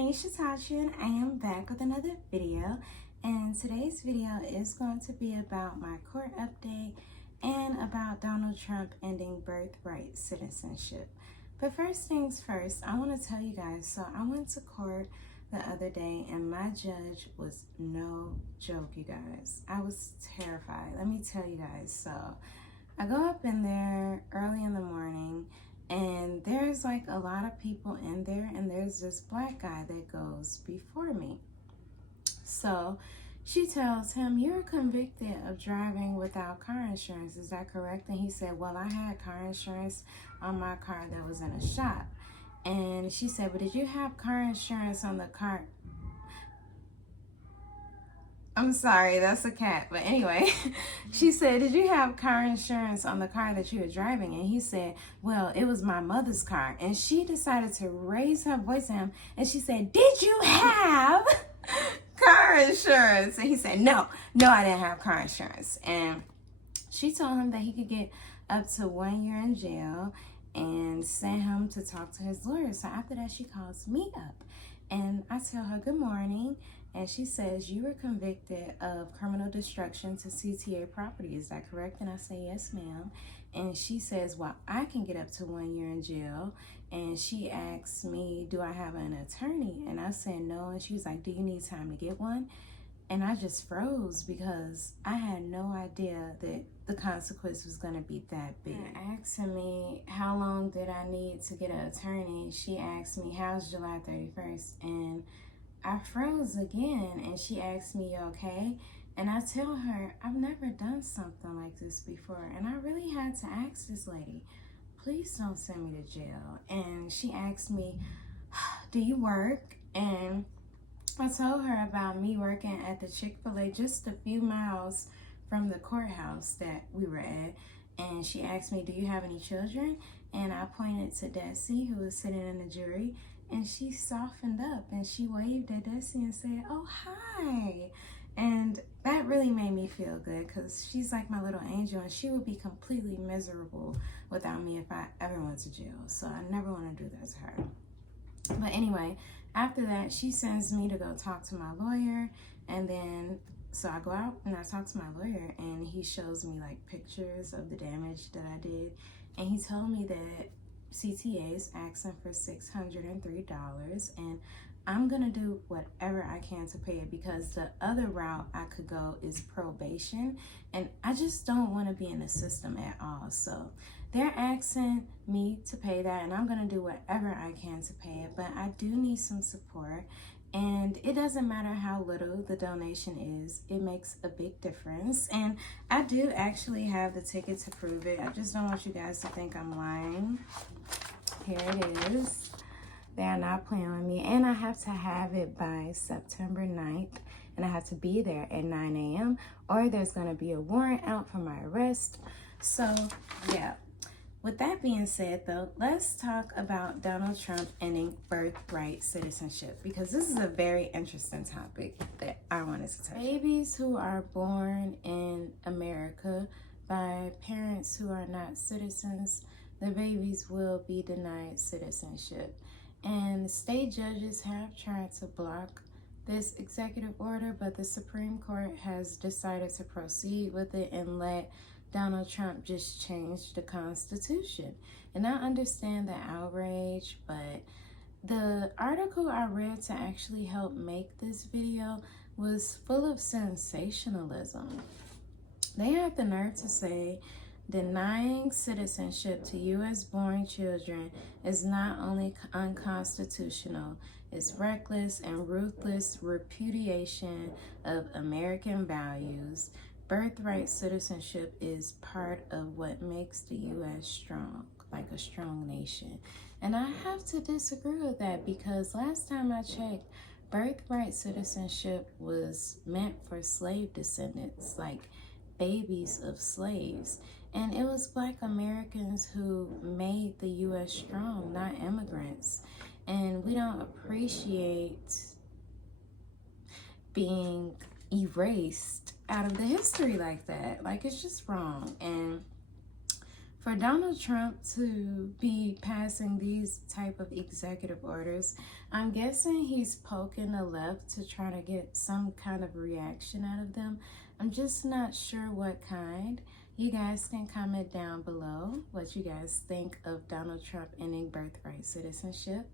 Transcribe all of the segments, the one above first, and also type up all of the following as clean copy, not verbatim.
KaneeshaWatson. I am back with another video, and today's video is going to be about my court update and about Donald Trump ending birthright citizenship. But first things first, I want to tell you guys, so I went to court the other day and my judge was no joke, you guys. I was terrified. Let me tell you guys. So I go up in there early in the morning, and there's like a lot of people in there, and there's this black guy that goes before me. So she tells him, "You're convicted of driving without car insurance, is that correct?" And he said, "Well, I had car insurance on my car that was in a shop." And she said, "But did you have car insurance on the car?" I'm sorry, that's a cat. But anyway, she said, "Did you have car insurance on the car that you were driving?" And he said, "Well, it was my mother's car." And she decided to raise her voice at him, and she said, "Did you have car insurance?" And he said, no, I didn't have car insurance." And she told him that he could get up to 1 year in jail and sent him to talk to his lawyer. So after that, she calls me up, and I tell her, "Good morning." And she says, "You were convicted of criminal destruction to CTA property, is that correct?" And I say, "Yes, ma'am." And she says, "Well, I can get up to 1 year in jail." And she asks me, "Do I have an attorney?" And I said, "No." And she was like, "Do you need time to get one?" And I just froze because I had no idea that the consequence was going to be that big. Asking me how long did I need to get an attorney, she asked me, "How's July 31st? And I froze again, and she asked me, "You okay?" And I tell her, I've never done something like this before, and I really had to ask this lady, "Please don't send me to jail." And she asked me, "Do you work?" And I told her about me working at the Chick-fil-A just a few miles from the courthouse that we were at. And she asked me, "Do you have any children?" And I pointed to Desi, who was sitting in the jury, and she softened up and she waved at Desi and said, "Oh, hi." And that really made me feel good because she's like my little angel, and she would be completely miserable without me if I ever went to jail. So I never want to do that to her. But anyway, after that, she sends me to go talk to my lawyer, and then so I go out and I talk to my lawyer, and he shows me like pictures of the damage that I did, and he told me that CTA is asking for $603, and I'm gonna do whatever I can to pay it because the other route I could go is probation, and I just don't want to be in the system at all. So they're asking me to pay that, and I'm gonna do whatever I can to pay it, but I do need some support. And it doesn't matter how little the donation is, it makes a big difference. And I do actually have the ticket to prove it. I just don't want you guys to think I'm lying. Here it is. They are not playing with me. And I have to have it by September 9th. And I have to be there at 9 a.m. or there's going to be a warrant out for my arrest. So, yeah. With that being said, though, let's talk about Donald Trump ending birthright citizenship, because this is a very interesting topic that I wanted to touch on. Babies who are born in America by parents who are not citizens, the babies will be denied citizenship. And state judges have tried to block this executive order, but the Supreme Court has decided to proceed with it and let Donald Trump just changed the Constitution. And I understand the outrage, but the article I read to actually help make this video was full of sensationalism. They had the nerve to say denying citizenship to U.S. born children is not only unconstitutional, it's reckless and ruthless repudiation of American values. Birthright citizenship is part of what makes the U.S. strong, like a strong nation. And I have to disagree with that because last time I checked, birthright citizenship was meant for slave descendants, like babies of slaves. And it was Black Americans who made the U.S. strong, not immigrants. And we don't appreciate being erased out of the history like that. Like, it's just wrong. And For Donald Trump to be passing these type of executive orders, I'm guessing he's poking the left to try to get some kind of reaction out of them. I'm just not sure what kind. You guys can comment down below what you guys think of Donald Trump ending birthright citizenship.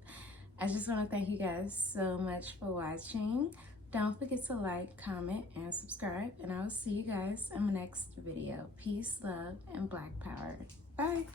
I just want to thank you guys so much for watching. Don't forget to like, comment, and subscribe, and I will see you guys in my next video. Peace, love, and Black Power. Bye.